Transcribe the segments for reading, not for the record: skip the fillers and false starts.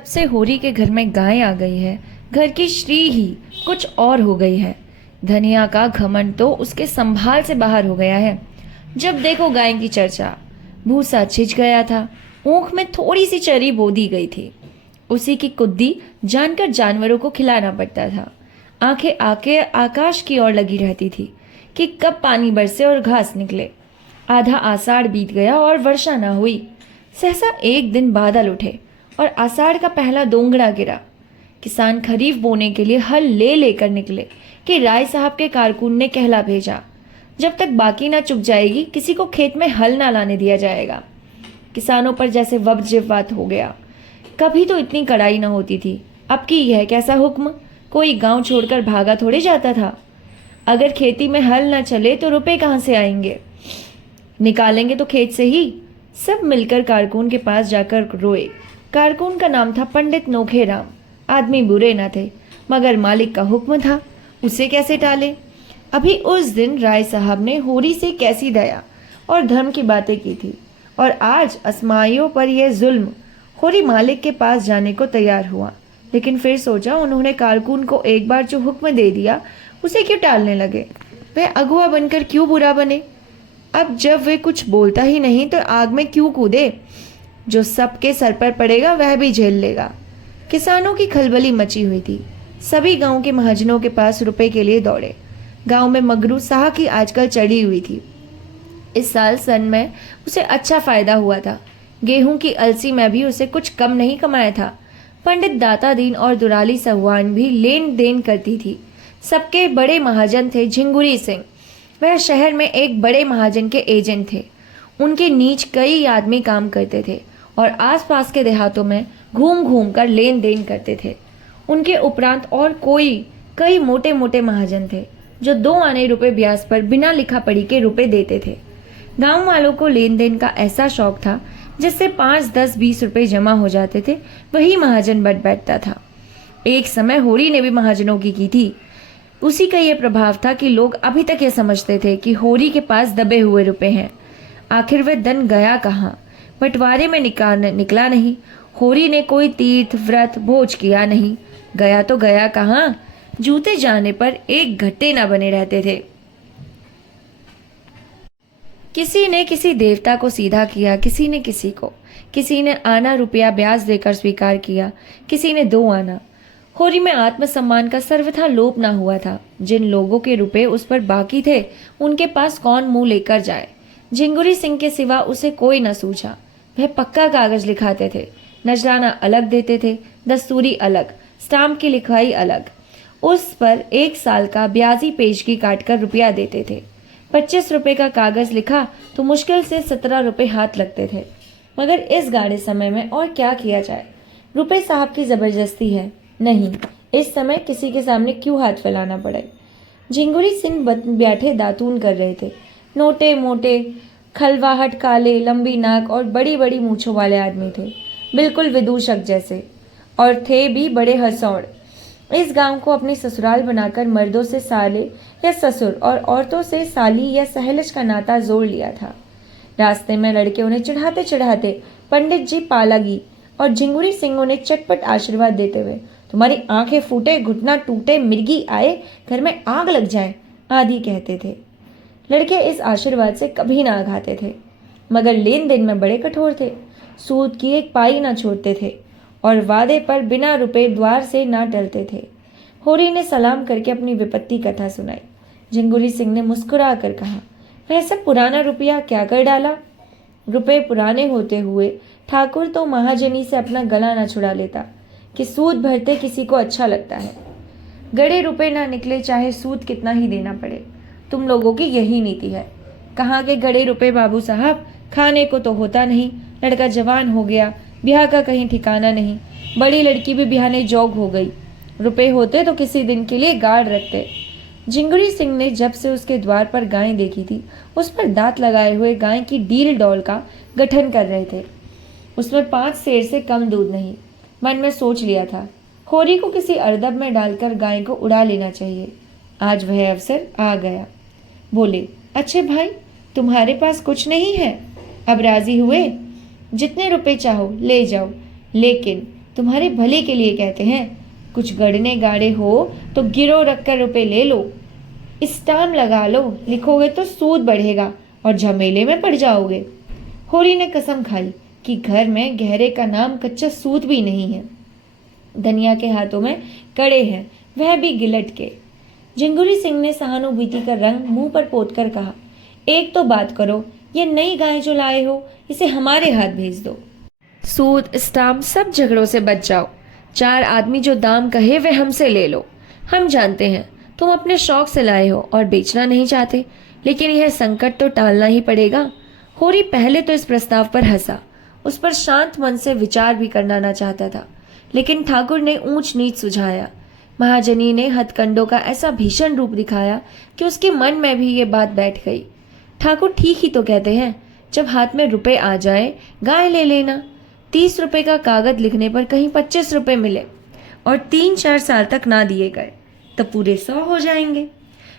जब से होरी के घर में गाय आ गई है, घर की श्री ही कुछ और हो गई है। धनिया का घमंड तो उसके संभाल से बाहर हो गया है। जब देखो गाय की चर्चा। भूसा छिज गया था, ऊख में थोड़ी सी चरी बो दी गई थी, उसी की कुद्दी जानकर जानवरों को खिलाना पड़ता था। आंखें आके आकाश की ओर लगी रहती थी कि कब पानी बरसे और घास निकले। आधा आषाढ़ बीत गया और वर्षा न हुई। सहसा एक दिन बादल उठे और आषाढ़ का पहला दोंगड़ा गिरा। किसान खरीफ बोने के लिए हल ले लेकर निकले कि राय साहब के कारकुन ने कहला भेजा, जब तक बाकी ना चुक जाएगी किसी को खेत में हल ना लाने दिया जाएगा। किसानों पर जैसे वज्रपात हो गया। कभी तो इतनी कड़ाई न होती थी, अब की यह कैसा हुक्म। कोई गांव छोड़कर भागा थोड़े जाता था। अगर खेती में हल न चले तो रुपए कहाँ से आएंगे? निकालेंगे तो खेत से ही। सब मिलकर कारकुन के पास जाकर रोए। कारकुन का नाम था पंडित नोखेराम। आदमी बुरे न थे, मगर मालिक का हुक्म था, उसे कैसे टाले। अभी उस दिन राय साहब ने होरी से कैसी दया और धर्म की बातें की थी, और आज असमाइयों पर यह जुल्म। होरी मालिक के पास जाने को तैयार हुआ, लेकिन फिर सोचा उन्होंने कारकुन को एक बार जो हुक्म दे दिया उसे क्यों टालने लगे। वह अगुआ बनकर क्यों बुरा बने। अब जब वे कुछ बोलता ही नहीं तो आग में क्यों कूदे। जो सबके सर पर पड़ेगा वह भी झेल लेगा। किसानों की खलबली मची हुई थी। सभी गांव के महाजनों के पास रुपए के लिए दौड़े। गांव में मगरू साह की आजकल चढ़ी हुई थी। इस साल सन में उसे अच्छा फायदा हुआ था। गेहूं की अलसी में भी उसे कुछ कम नहीं कमाया था। पंडित दाता दीन और दुराली सहुआन भी लेन देन करती थी। सबके बड़े महाजन थे झिंगुरी सिंह। वह शहर में एक बड़े महाजन के एजेंट थे। उनके नीच कई आदमी काम करते थे और आसपास के देहातों में घूम घूम कर लेन देन करते थे। उनके उपरांत और कई मोटे मोटे महाजन थे जो 2 आने रुपए ब्याज पर बिना लिखा पढ़ी के रुपए देते थे। गांव वालों को लेन देन का ऐसा शौक था, जिससे 5, 10, 20 रुपए जमा हो जाते थे, वही महाजन बट बैठता था। एक समय होरी ने भी महाजनों की थी। उसी का यह प्रभाव था कि लोग अभी तक यह समझते थे कि होरी के पास दबे हुए रुपए हैं। आखिर वह धन गया कहाँ? बंटवारे में निकला नहीं। होरी ने कोई तीर्थ व्रत भोज किया नहीं। गया तो गया कहाँ? जूते जाने पर एक घट्टे न बने रहते थे। किसी ने किसी देवता को सीधा किया, किसी ने किसी को। किसी ने आना रुपया ब्याज देकर स्वीकार किया, किसी ने 2 आना। होरी में आत्मसम्मान का सर्वथा लोप ना हुआ था। जिन लोगों के रुपए उस पर बाकी थे, उनके पास कौन मुंह लेकर जाए। झिंगुरी सिंह के सिवा उसे कोई न सूझा। वह पक्का कागज लिखाते थे। नजराना अलग देते थे, दस्तूरी अलग, स्टाम्प की लिखवाई अलग। उस पर 1 साल का ब्याजी पेशगी काटकर रुपया देते थे। 25 रुपए का कागज लिखा तो मुश्किल से 17 रुपए हाथ लगते थे। मगर इस गाढ़े समय में और क्या किया जाए। रुपए साहब की जबरदस्ती है, नहीं, इस समय किसी के सामने क्यों हाथ फैलाना पड़े। झिंगुरी सिंह बैठे दातून कर रहे थे। नोटे मोटे, खलवाहट, काले, लंबी नाक और बड़ी बड़ी मूछों वाले आदमी थे, बिल्कुल विदूषक जैसे, और थे भी बड़े हंसौड़। इस गांव को अपनी ससुराल बनाकर मर्दों से साले या ससुर और औरतों से साली या सहेलज का नाता जोड़ लिया था। रास्ते में लड़के उन्हें चढ़ाते चढ़ाते पंडित जी पालागी और झिंगुरी सिंह उन्हें चटपट आशीर्वाद देते हुए, तुम्हारी आंखें फूटे, घुटना टूटे, मिर्गी आए, घर में आग लग जाए, आदि कहते थे। लड़के इस आशीर्वाद से कभी ना आघाते थे, मगर लेन देन में बड़े कठोर थे। सूद की एक पाई ना छोड़ते थे और वादे पर बिना रुपए द्वार से ना टलते थे। होरी ने सलाम करके अपनी विपत्ति कथा सुनाई। झिंगुरी सिंह ने मुस्कुरा कर कहा, वह सब पुराना रुपया क्या कर डाला? रुपए पुराने होते हुए ठाकुर तो महाजनी से अपना गला ना छुड़ा लेता कि सूद भरते किसी को अच्छा लगता है। गड़े रुपए ना निकले चाहे सूद कितना ही देना पड़े। तुम लोगों की यही नीति है। कहाँ के गड़े रुपए बाबू साहब? खाने को तो होता नहीं। लड़का जवान हो गया, ब्याह का कहीं ठिकाना नहीं। बड़ी लड़की भी ब्याहने जोग हो गई। रुपए होते तो किसी दिन के लिए गाड़ रखते। झिंगुरी सिंह ने जब से उसके द्वार पर गाय देखी थी, उस पर दांत लगाए हुए गाय की डील डॉल का गठन कर रहे थे। उसमें 5 सेर से कम दूध नहीं। मन में सोच लिया था, होरी को किसी अरदब में डालकर गाय को उड़ा लेना चाहिए। आज वह अवसर आ गया। बोले, अच्छे भाई, तुम्हारे पास कुछ नहीं है? अब राजी हुए? जितने रुपए चाहो ले जाओ, लेकिन तुम्हारे भले के लिए कहते हैं। कुछ गड़ने गाड़े हो तो गिरो रखकर रुपए ले लो, स्टाम्प लगा लो, लिखोगे तो सूद बढ़ेगा और झमेले में पड़ जाओगे। होरी ने कसम खाई कि घर में गहरे का नाम कच्चा सूद भी नहीं है। धनिया के हाथों में कड़े हैं, वह भी गिलट के। झिंगुरी सिंह ने सहानुभूति का रंग मुंह पर पोतकर कहा, एक तो बात करो, ये नई गाय जो लाए हो इसे हमारे हाथ भेज दो। सूद स्टाम्प सब झगड़ों से बच जाओ। 4 आदमी जो दाम कहे वे हमसे ले लो। हम जानते हैं तुम अपने शौक से लाए हो और बेचना नहीं चाहते, लेकिन यह संकट तो टालना ही पड़ेगा। होरी पहले तो इस प्रस्ताव पर हंसा, उस पर शांत मन से विचार भी करना ना चाहता था, लेकिन ठाकुर ने ऊंच नीच सुझाया। महाजनी ने हथकंडों का ऐसा भीषण रूप दिखाया कि उसके मन में भी ये बात बैठ गई। ठाकुर ठीक ही तो कहते हैं, जब हाथ में रुपए आ जाए गाय ले लेना। 30 रुपए का कागज लिखने पर कहीं 25 रुपए मिले और 3-4 साल तक ना दिए गए तो पूरे 100 हो जाएंगे।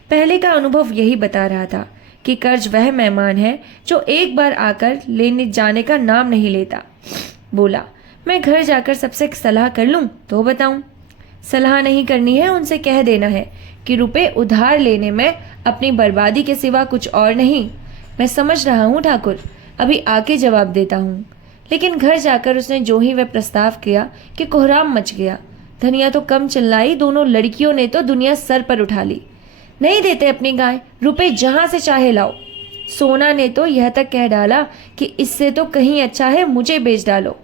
पहले का अनुभव यही बता रहा था कि कर्ज वह मेहमान है जो एक बार आकर लेने जाने का नाम नहीं लेता। बोला, मैं घर जाकर सबसे सलाह कर लूं तो बताऊं। सलाह नहीं करनी है, उनसे कह देना है कि रुपए उधार लेने में अपनी बर्बादी के सिवा कुछ और नहीं। मैं समझ रहा हूं ठाकुर, अभी आके जवाब देता हूं। लेकिन घर जाकर उसने जो ही वह प्रस्ताव किया कि कोहराम मच गया। धनिया तो कम चिल्लाई, दोनों लड़कियों ने तो दुनिया सर पर उठा ली। नहीं देते अपनी गाय, रुपए जहां से चाहे लाओ। सोना ने तो यह तक कह डाला कि इससे तो कहीं अच्छा है मुझे बेच डालो,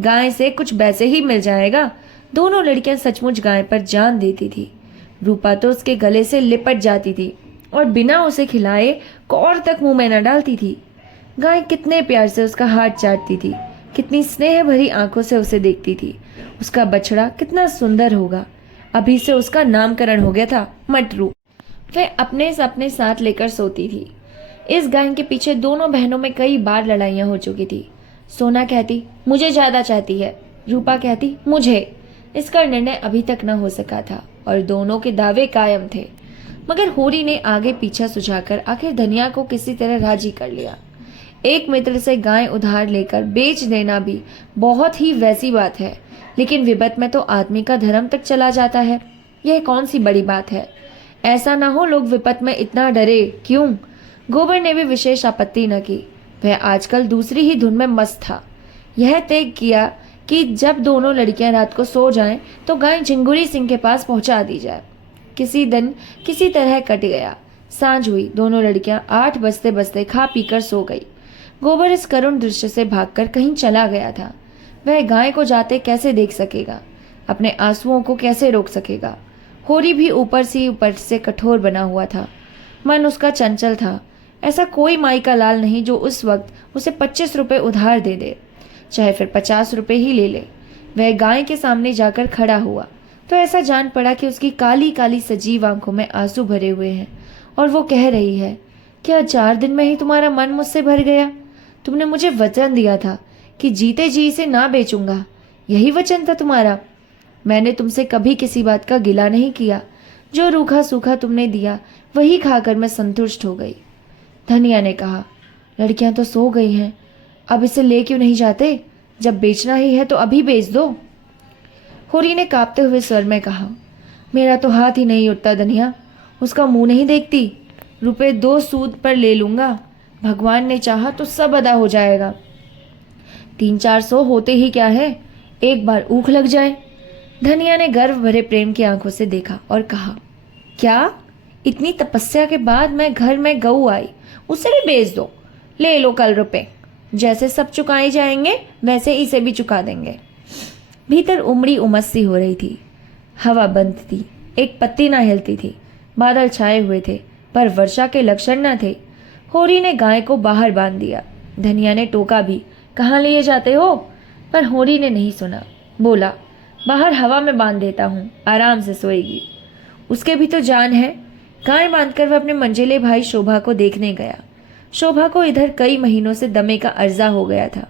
गाय से कुछ वैसे ही मिल जाएगा। दोनों लड़कियां सचमुच गाय पर जान देती थी। रूपा तो उसके गले से लिपट जाती थी और बिना उसे खिलाए कौर तक मुंह में न डालती थी। गाय कितने प्यार से उसका हाथ चाटती थी, कितनी स्नेह भरी आंखों से उसे देखती थी। उसका बछड़ा कितना सुंदर होगा। अभी से उसका नामकरण हो गया था मटरू। वह अपने साथ लेकर सोती थी। इस गाय के पीछे दोनों बहनों में कई बार लड़ाइयां हो चुकी थी। सोना कहती मुझे ज्यादा चाहती है, रूपा कहती मुझे। इसका निर्णय अभी तक न हो सका था और दोनों के दावे कायम थे। मगर होरी ने आगे पीछा सुझाकर आखिर धनिया को किसी तरह राजी कर लिया। एक मित्र से गाय उधार लेकर बेच देना भी बहुत ही वैसी बात है, लेकिन विपत में तो आदमी का धर्म तक चला जाता है। यह कौन सी बड़ी बात है। ऐसा ना हो लोग विपत में इतना डरे क्यों। गोबर ने भी विशेष आपत्ति न की। वह आजकल दूसरी ही धुन में मस्त था। यह तय किया कि जब दोनों लड़कियां रात को सो जाएं तो गाय झिंगुरी सिंह के पास पहुंचा दी जाए। किसी दिन किसी तरह कट गया। सांझ हुई, दोनों लड़कियां 8 बजते बजते खा पीकर सो गई। गोबर इस करुण दृश्य से भागकर कहीं चला गया था। वह गाय को जाते कैसे देख सकेगा, अपने आंसुओं को कैसे रोक सकेगा। होरी भी ऊपर से कठोर बना हुआ था। मन उसका चंचल था। ऐसा कोई माई का लाल नहीं जो उस वक्त उसे 25 रुपए उधार दे दे, चाहे फिर 50 रुपए ही ले ले। वह गाय के सामने जाकर खड़ा हुआ तो ऐसा जान पड़ा कि उसकी काली काली सजीव आंखों में आंसू भरे हुए हैं और वो कह रही है, क्या 4 दिन में ही तुम्हारा मन मुझसे भर गया। तुमने मुझे वचन दिया था कि जीते जी इसे ना बेचूंगा। यही वचन था तुम्हारा। मैंने तुमसे कभी किसी बात का गिला नहीं किया। जो रूखा सूखा तुमने दिया वही खाकर मैं संतुष्ट हो गई। धनिया ने कहा, लड़कियां तो सो गई हैं, अब इसे ले क्यों नहीं जाते। जब बेचना ही है तो अभी बेच दो। होरी ने कांपते हुए स्वर में कहा, मेरा तो हाथ ही नहीं उठता धनिया, उसका मुंह नहीं देखती। रुपए 2 सूद पर ले लूंगा, भगवान ने चाहा तो सब अदा हो जाएगा। 300-400 होते ही क्या है, एक बार ऊख लग जाए। धनिया ने गर्व भरे प्रेम की आंखों से देखा और कहा, क्या इतनी तपस्या के बाद मैं घर में गऊ आई, उसे भी बेच दो। ले लो कल रुपए, जैसे सब चुकाए जाएंगे वैसे इसे भी चुका देंगे। भीतर उमड़ी उमस सी हो रही थी। हवा बंद थी, एक पत्ती ना हिलती थी। बादल छाए हुए थे पर वर्षा के लक्षण न थे। होरी ने गाय को बाहर बांध दिया। धनिया ने टोका भी, कहाँ लिए जाते हो, पर होरी ने नहीं सुना। बोला, बाहर हवा में बांध देता हूँ, आराम से सोएगी। उसके भी तो जान है। गाय बांधकर वह अपने मंझले भाई शोभा को देखने गया। शोभा को इधर कई महीनों से दमे का अर्जा हो गया था।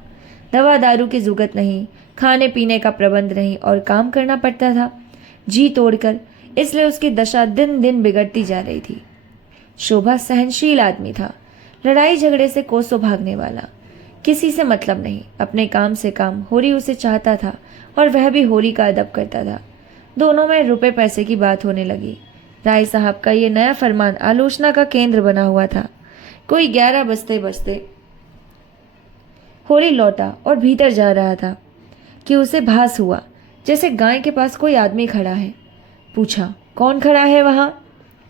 दवा दारू की जुगत नहीं, खाने पीने का प्रबंध नहीं और काम करना पड़ता था जी तोड़कर, इसलिए उसकी दशा दिन दिन बिगड़ती जा रही थी। शोभा सहनशील आदमी था, लड़ाई झगड़े से कोसों भागने वाला। किसी से मतलब नहीं, अपने काम से काम। होरी उसे चाहता था और वह भी होरी का अदब करता था। दोनों में रुपए पैसे की बात होने लगी। राय साहब का ये नया फरमान आलोचना का केंद्र बना हुआ था। कोई 11 बजते बजते होरी लौटा और भीतर जा रहा था कि उसे भास हुआ जैसे गाय के पास कोई आदमी खड़ा है। पूछा, कौन खड़ा है वहां?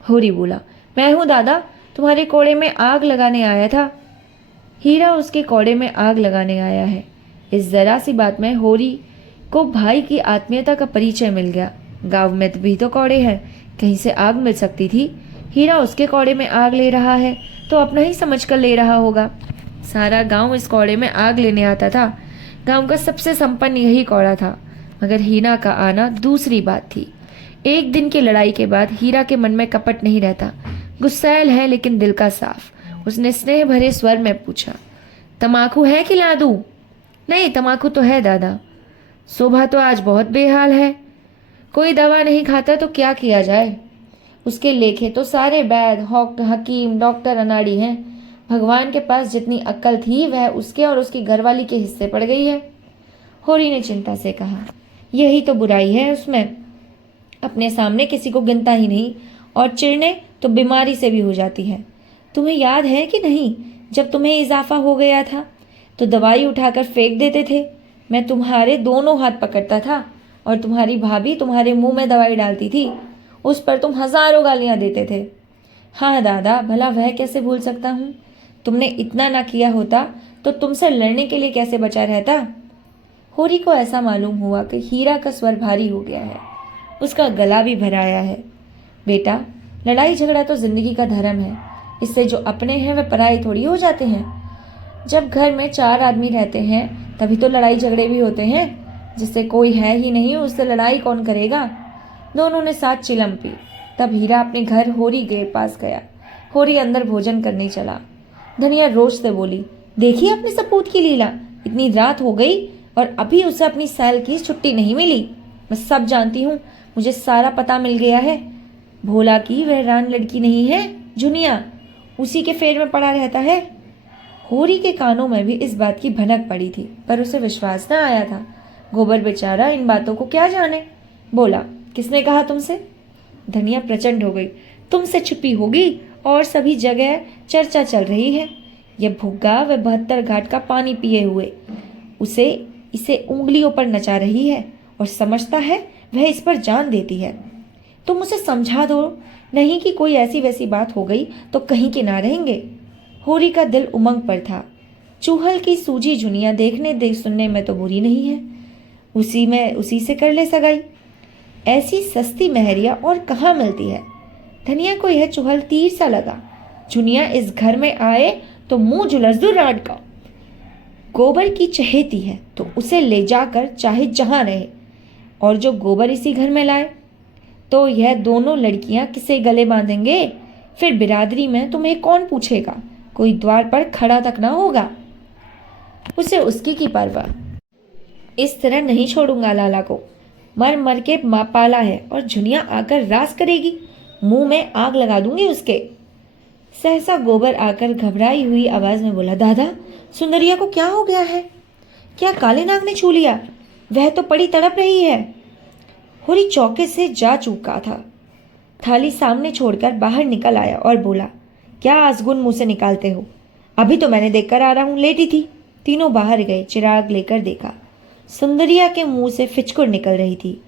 होरी बोला, मैं हूं दादा, तुम्हारे कोड़े में आग लगाने आया था। हीरा उसके कोड़े में आग लगाने आया है। इस जरा सी बात में होरी को भाई की आत्मीयता का परिचय मिल गया। गांव में भी तो कौड़े हैं, कहीं से आग मिल सकती थी। हीरा उसके कौड़े में आग ले रहा है तो अपना ही समझकर ले रहा होगा। सारा गांव इस कौड़े में आग लेने आता था। गांव का सबसे संपन्न यही कौड़ा था। मगर हीरा का आना दूसरी बात थी। एक दिन की लड़ाई के बाद हीरा के मन में कपट नहीं रहता। गुस्सैल है लेकिन दिल का साफ। उसने स्नेह भरे स्वर में पूछा, तमाकू है कि ला दूं? नहीं, तमाकू तो है दादा। शोभा तो आज बहुत बेहाल है। कोई दवा नहीं खाता तो क्या किया जाए? उसके लेखे तो सारे वैद, हकीम, डॉक्टर अनाड़ी हैं। भगवान के पास जितनी अक्ल थी वह उसके और उसकी घरवाली के हिस्से पड़ गई है। होरी ने चिंता से कहा, यही तो बुराई है उसमें, अपने सामने किसी को गिनता ही नहीं और चिढ़ने तो बीमारी से भी हो जाती है। तुम्हें याद है कि नहीं, जब तुम्हें इजाफा हो गया था तो दवाई उठाकर फेंक देते थे। मैं तुम्हारे दोनों हाथ पकड़ता था और तुम्हारी भाभी तुम्हारे मुंह में दवाई डालती थी। उस पर तुम हजारों गालियां देते थे। हाँ दादा, भला वह कैसे भूल सकता हूँ। तुमने इतना ना किया होता तो तुमसे लड़ने के लिए कैसे बचा रहता। होरी को ऐसा मालूम हुआ कि हीरा का स्वर भारी हो गया है। उसका गला भी भराया है। बेटा, लड़ाई झगड़ा तो जिंदगी का धर्म है। इससे जो अपने हैं वे पराये थोड़ी हो जाते हैं। जब घर में 4 आदमी रहते हैं तभी तो लड़ाई झगड़े भी होते हैं। जिससे कोई है ही नहीं उससे लड़ाई कौन करेगा। दोनों ने साथ चिलम पी। तब हीरा अपने घर होरी के पास गया। होरी अंदर भोजन करने चला। धनिया रोज से बोली, देखिए अपने सपूत की लीला, इतनी रात हो गई और अभी उसे अपनी सैल की छुट्टी नहीं मिली। मैं सब जानती हूँ, मुझे सारा पता मिल गया है। भोला की वह रान लड़की नहीं है जुनिया, उसी के फेर में पड़ा रहता है। होरी के कानों में भी इस बात की भनक पड़ी थी पर उसे विश्वास न आया था। गोबर बेचारा इन बातों को क्या जाने। बोला, किसने कहा तुमसे? धनिया प्रचंड हो गई। तुमसे छुपी होगी और सभी जगह चर्चा चल रही है। यह भुग्गा व 72 घाट का पानी पिए हुए इसे उंगलियों पर नचा रही है और समझता है वह इस पर जान देती है। तुम उसे समझा दो नहीं कि कोई ऐसी वैसी बात हो गई तो कहीं के ना रहेंगे। होरी का दिल उमंग पर था। चूहल की सूजी जुनिया देखने सुनने में तो बुरी नहीं है। उसी से कर ले सगाई। ऐसी सस्ती महरिया और कहाँ मिलती है। धनिया को यह चूहल तीर सा लगा। जुनिया इस घर में आए तो मुंह झुलस दो राड का। गोबर की चहेती है तो उसे ले जाकर चाहे जहां रहे, और जो गोबर इसी घर में लाए तो यह दोनों लड़कियां किसे गले बांधेंगे। फिर बिरादरी में तुम्हें कौन पूछेगा। कोई द्वार पर खड़ा तक ना होगा। उसे उसकी की परवाह। इस तरह नहीं छोड़ूंगा लाला को। मर मर के पाला है और जुनिया आकर रास करेगी। मुंह में आग लगा दूंगी उसके। सहसा गोबर आकर घबराई हुई आवाज में बोला, दादा, सुंदरिया को क्या हो गया है? क्या काले नाग ने छू लिया? वह तो पड़ी तड़प रही है। होरी चौके से जा चूका था। थाली सामने छोड़कर बाहर निकल आया और बोला, क्या आजगुन मुंह से निकालते हो? अभी तो मैंने देखकर आ रहा हूं, लेटी थी। तीनों बाहर गए। चिराग लेकर देखा। सुंदरिया के मुंह से फिचकुर निकल रही थी।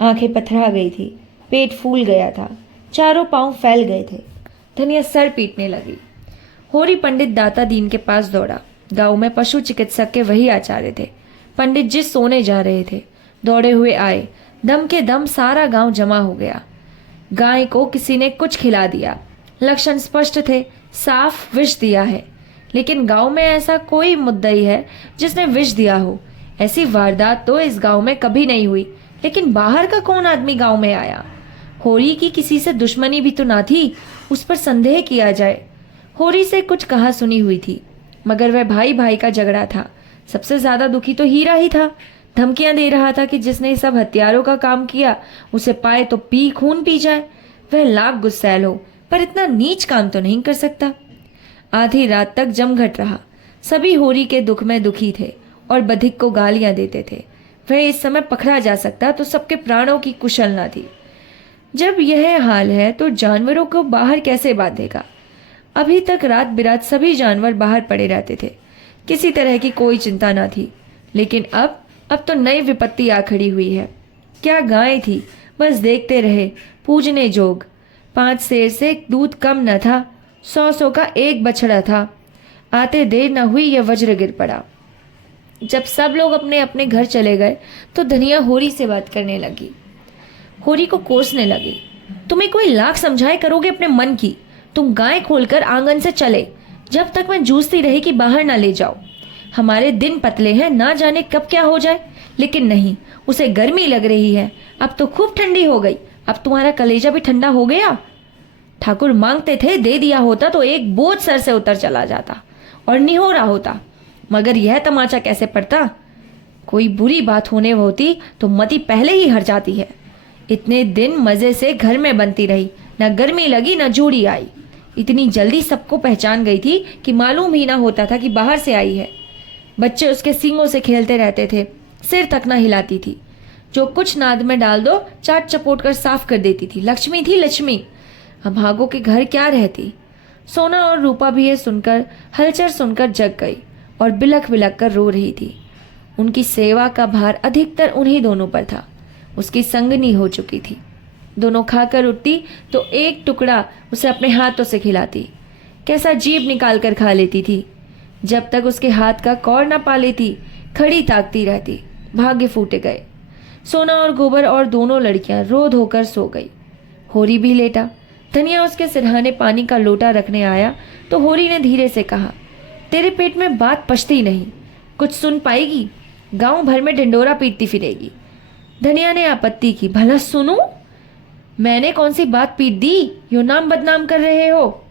आंखें पथरा गई थी। पेट फूल गया था। चारों पांव फैल गए थे। धनिया सर पीटने लगी। होरी पंडित दाता दीन के पास दौड़ा। गांव में पशु चिकित्सक के वही आचार्य थे। पंडित जी सोने जा रहे थे। दौड़े हुए आए। दम के दम सारा गांव जमा हो गया। गाय को किसी ने कुछ खिला दिया। लक्षण स्पष्ट थे, साफ विष दिया है। लेकिन गांव में ऐसा कोई मुद्दई है जिसने विष दिया हो। ऐसी वारदात तो इस गांव में कभी नहीं हुई। लेकिन बाहर का कौन आदमी गांव में आया? होरी की किसी से दुश्मनी भी तो ना थी उस पर संदेह किया जाए। होरी से कुछ कहा सुनी हुई थी, मगर वह भाई भाई का झगड़ा था। सबसे ज्यादा दुखी तो हीरा ही था। धमकियां दे रहा था कि जिसने सब हथियारों का काम किया उसे पाए तो खून पी जाए। वह लाख गुस्सैल हो पर इतना नीच काम तो नहीं कर सकता। आधी रात तक जमघट रहा। सभी होरी के दुख में दुखी थे और बधिक को गालियां देते थे। वह इस समय पकड़ा जा सकता तो सबके प्राणों की कुशल न थी। जब यह हाल है तो जानवरों को बाहर कैसे बांधेगा? अभी तक रात बिरात सभी जानवर बाहर पड़े रहते थे, किसी तरह की कोई चिंता न थी। लेकिन अब तो नई विपत्ति आ खड़ी हुई है। क्या गाय थी, बस देखते रहे पूजने जोग। 5 सेर से दूध कम न था, 100 का एक बछड़ा था। आते देर न हुई यह वज्र गिर पड़ा। जब सब लोग अपने अपने घर चले गए तो धनिया होरी से बात करने लगी। होरी को कोसने लगी। तुम्हें कोई लाख समझाए करोगे अपने मन की? तुम गाय खोलकर आंगन से चले, जब तक मैं जूझती रही कि बाहर ना ले जाओ। हमारे दिन पतले हैं, ना जाने कब क्या हो जाए। लेकिन नहीं, उसे गर्मी लग रही है। अब तो खूब ठंडी हो गई। अब तुम्हारा कलेजा भी ठंडा हो गया। ठाकुर मांगते थे, दे दिया होता तो एक बोझ सर से उतर चला जाता और निहोरा होता। मगर यह तमाचा कैसे पड़ता? कोई बुरी बात होने होती तो मती पहले ही हट जाती है। इतने दिन मजे से घर में बनती रही, न गर्मी लगी न जूड़ी आई। इतनी जल्दी सबको पहचान गई थी कि मालूम ही ना होता था कि बाहर से आई है। बच्चे उसके सींगों से खेलते रहते थे, सिर तक न हिलाती थी। जो कुछ नाद में डाल दो चाट चपोट कर साफ कर देती थी। लक्ष्मी थी लक्ष्मी। अभागों के घर क्या रहती। सोना और रूपा भी ये सुनकर, हलचल सुनकर जग गई और बिलख बिलख कर रो रही थी। उनकी सेवा का भार अधिकतर उन्हीं दोनों पर था। उसकी संगनी हो चुकी थी। दोनों खाकर उठती तो एक टुकड़ा उसे अपने हाथों से खिलाती। कैसा जीभ निकाल कर खा लेती थी। जब तक उसके हाथ का कौर न पा लेती, खड़ी ताकती रहती। भाग्य फूटे गए। सोना और गोबर और दोनों लड़कियां रो धोकर सो गई। होरी भी लेटा। धनिया उसके सिरहाने पानी का लोटा रखने आया तो होरी ने धीरे से कहा, तेरे पेट में बात पचती नहीं, कुछ सुन पाएगी? गांव भर में ढिंडोरा पीटती फिरेगी। धनिया ने आपत्ति की, भला सुनूं? मैंने कौन सी बात पीट दी, यो नाम बदनाम कर रहे हो?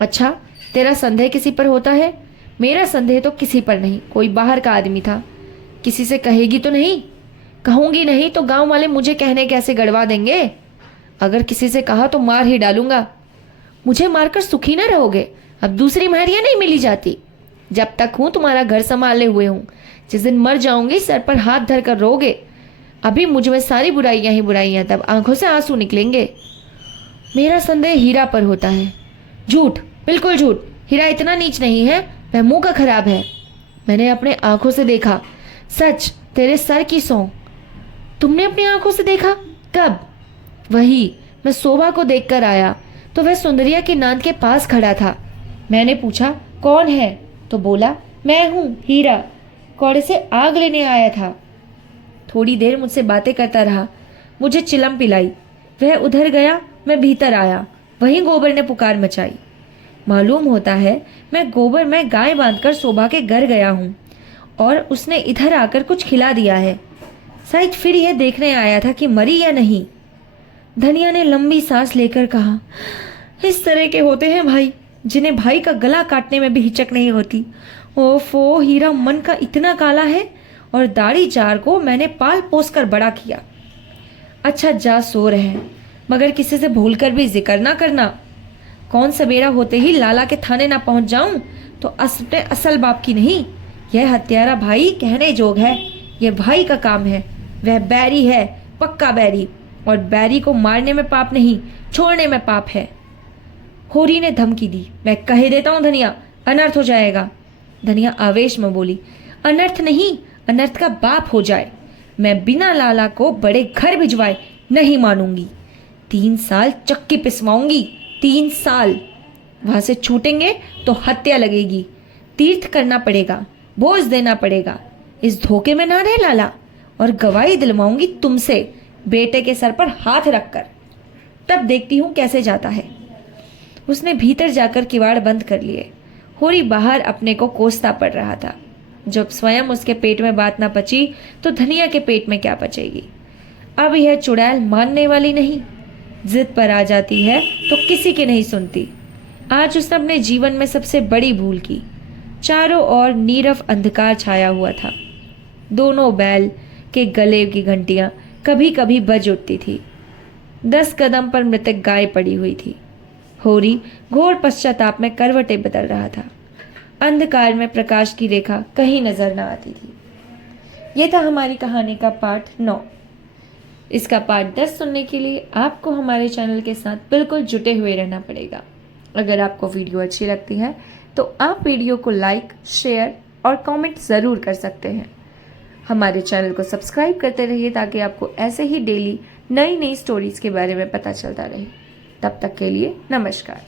अच्छा, तेरा संदेह किसी पर होता है? मेरा संदेह तो किसी पर नहीं। कोई बाहर का आदमी था। किसी से कहेगी तो नहीं? कहूंगी नहीं तो गांव वाले मुझे कहने कैसे गड़वा देंगे। अगर किसी से कहा तो मार ही डालूंगा। मुझे मारकर सुखी ना रहोगे। अब दूसरी महरियां नहीं मिली जाती। जब तक हूं तुम्हारा घर संभाले हुए हूं। जिस दिन मर जाऊंगी सर पर हाथ धर कर रोगे। अभी मुझ में सारी बुराइयां ही बुराइयां, तब आंखों से आंसू निकलेंगे। मेरा संदेह हीरा पर होता है। झूठ, बिल्कुल झूठ। हीरा इतना नीच नहीं है, वह मुंह का खराब है। मैंने अपने आंखों से देखा। सच, तेरे सर की सौं। तुमने अपनी आंखों से देखा? कब? वही, मैं शोभा को देखकर आया तो वह सुंदरिया के नांद के पास खड़ा था। मैंने पूछा, कौन है? तो बोला, मैं हूं हीरा, कौड़े से आग लेने आया था। थोड़ी देर मुझसे बातें करता रहा। मुझे चिलम पिलाई। वह उधर गया, मैं भीतर आया। वहीं गोबर ने पुकार मचाई। मालूम होता है मैं गोबर में गाय बांधकर शोभा के घर गया हूँ और उसने इधर आकर कुछ खिला दिया है। शायद फिर यह देखने आया था कि मरी या नहीं। धनिया ने लंबी सांस लेकर कहा, इस तरह के होते हैं भाई, जिन्हें भाई का गला काटने में भी हिचक नहीं होती। ओफो, हीरा मन का इतना काला है और दाढ़ी चार को मैंने पाल पोस कर बड़ा किया। अच्छा, जा सो रहे, मगर किसी से भूलकर भी जिक्र ना करना। कौन सवेरा होते ही लाला के थाने ना पहुंच जाऊं तो अपने असल बाप की नहीं। यह हत्यारा भाई कहने जोग है। यह भाई का काम है। वह बैरी है, पक्का बैरी, और बैरी को मारने में पाप नहीं, छोड़ने में पाप है। होरी ने धमकी दी। मैं कह देता हूं धनिया, अनर्थ हो जाएगा। धनिया आवेश में बोली, अनर्थ नहीं, अनर्थ का बाप हो जाए। मैं बिना लाला को बड़े घर भिजवाए नहीं मानूंगी। 3 साल चक्की पिसवाऊंगी। 3 साल। वहां से छूटेंगे तो हत्या लगेगी। तीर्थ करना पड़ेगा, बोझ देना पड़ेगा। इस धोखे में ना रहे लाला। और गवाही दिलवाऊंगी तुमसे, बेटे के सर पर हाथ रखकर। तब देखती हूं कैसे जाता है। उसने भीतर जाकर किवाड़ बंद कर लिए। होरी बाहर अपने को कोसता पड़ रहा था। जब स्वयं उसके पेट में बात ना पची तो धनिया के पेट में क्या पचेगी। अब यह चुड़ैल मानने वाली नहीं। जिद पर आ जाती है तो किसी की नहीं सुनती। आज उसने अपने जीवन में सबसे बड़ी भूल की। चारों ओर नीरव अंधकार छाया हुआ था। दोनों बैल के गले की घंटियां कभी कभी बज उठती थी। 10 कदम पर मृतक गाय पड़ी हुई थी। होरी घोर पश्चाताप में करवटें बदल रहा था। अंधकार में प्रकाश की रेखा कहीं नजर न आती थी। यह था हमारी कहानी का पार्ट 9। इसका पार्ट 10 सुनने के लिए आपको हमारे चैनल के साथ बिल्कुल जुटे हुए रहना पड़ेगा। अगर आपको वीडियो अच्छी लगती है तो आप वीडियो को लाइक, शेयर और कमेंट ज़रूर कर सकते हैं। हमारे चैनल को सब्सक्राइब करते रहिए ताकि आपको ऐसे ही डेली नई नई स्टोरीज के बारे में पता चलता रहे। तब तक के लिए नमस्कार।